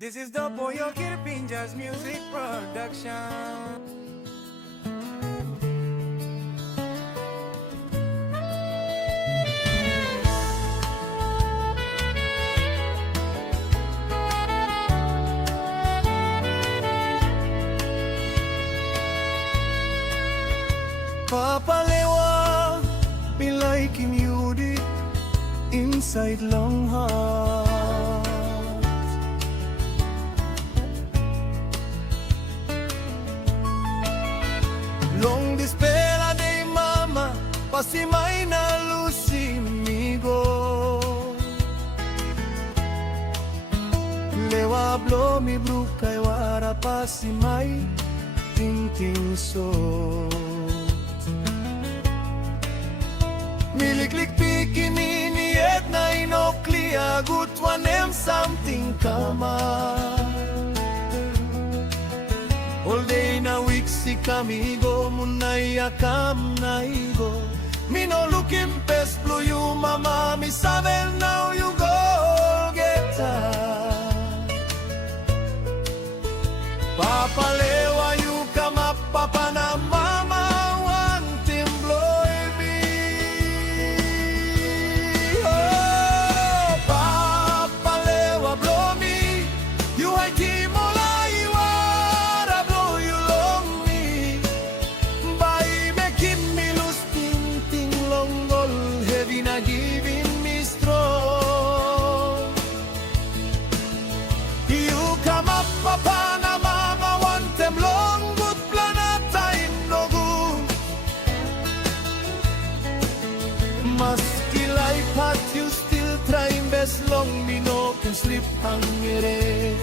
This is Dopo, Yokir, Pinjar's music production. Papa Lewa, me like him you deep inside long heart. Long dispera de mama, pasimay na lusimigo. Lewa blo mi brukay wara pasimay ting so. Miliklik pikinini et na inoklia gutwanem something kama. All day na wiksi kamigo munaya kam na igo. Mino looking best blue you mama mi sabel now you go get her. Papa Lewa you come up papa na mama want him blow me. Oh Papa Lewa blow me. You I team giving me strong. You come up, papa na mama want them long good planeta in no good. Maski life but you still trying best long me no can sleep hungry.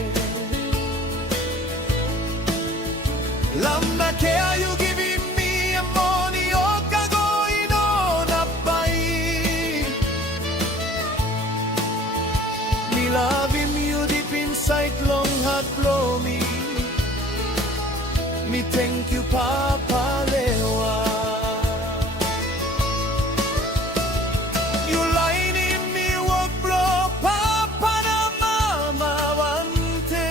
Lamba care you giving me a money oh going on up by. Love him you deep inside long heart blow me. Me thank you Papa Lewa. You line in me work blow Papa na mama wante.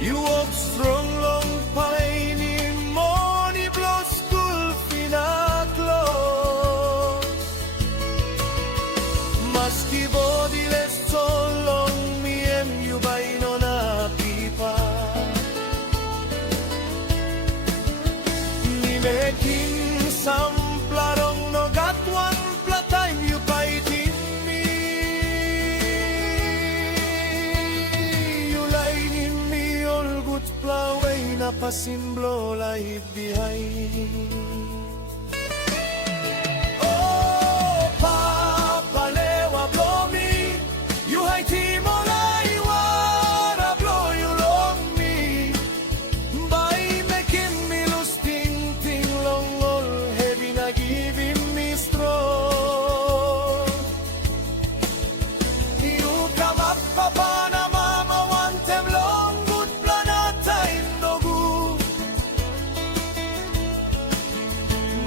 You walk strong long pine in money blow school fina close. Maski body less so long me and you by no na pipa. Me making some plarong no got one pla time you fighting me. You lying in me all good pla way na pasin blow life behind.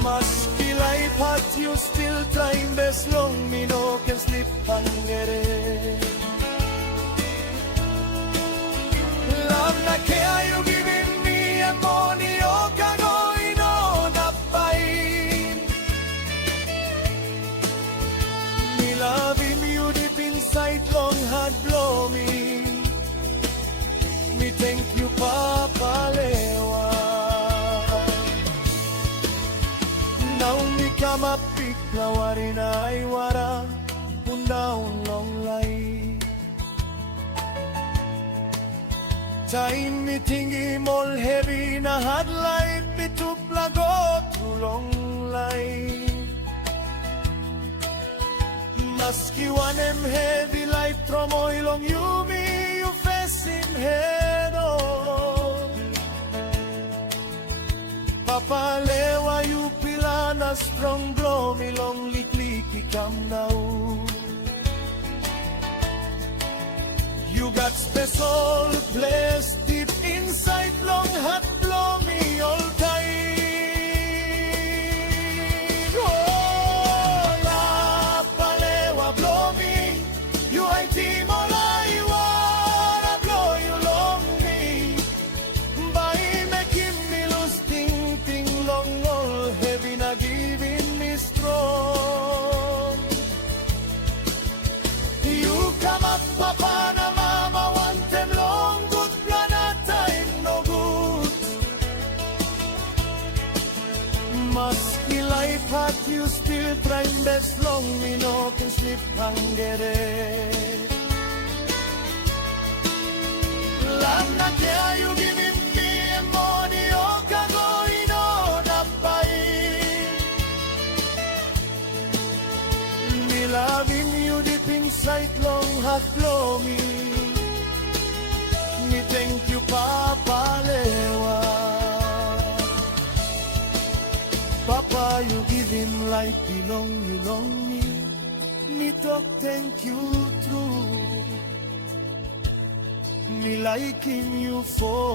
Maski life but you still trying best long me no can sleep hungry. Love na care you giving me and money oh kagoin on up by. Me loving you deep inside long heart blow me. Me thank you Papa Lewa. Now me come up big flower na ay wara pundaon long life. Time me tingi mol heavy na hard life me tupla go through long life. Maski one em heavy life tromoy long you me you face him head on. Papa Lewa you pila na strong blow me long likliki come now. You got special place deep inside long heart blow me all time. Oh, Papa Lewa blow me. You ain't team all will try best long me no can sleep hangere. Lam na kaya you give him me money o kagoino na pai. Me loving you deep inside long heart flow me. Me thank you Papa Lewa. Papa, you give him life, belong you long me. Me talk thank you true. Me liking you forever.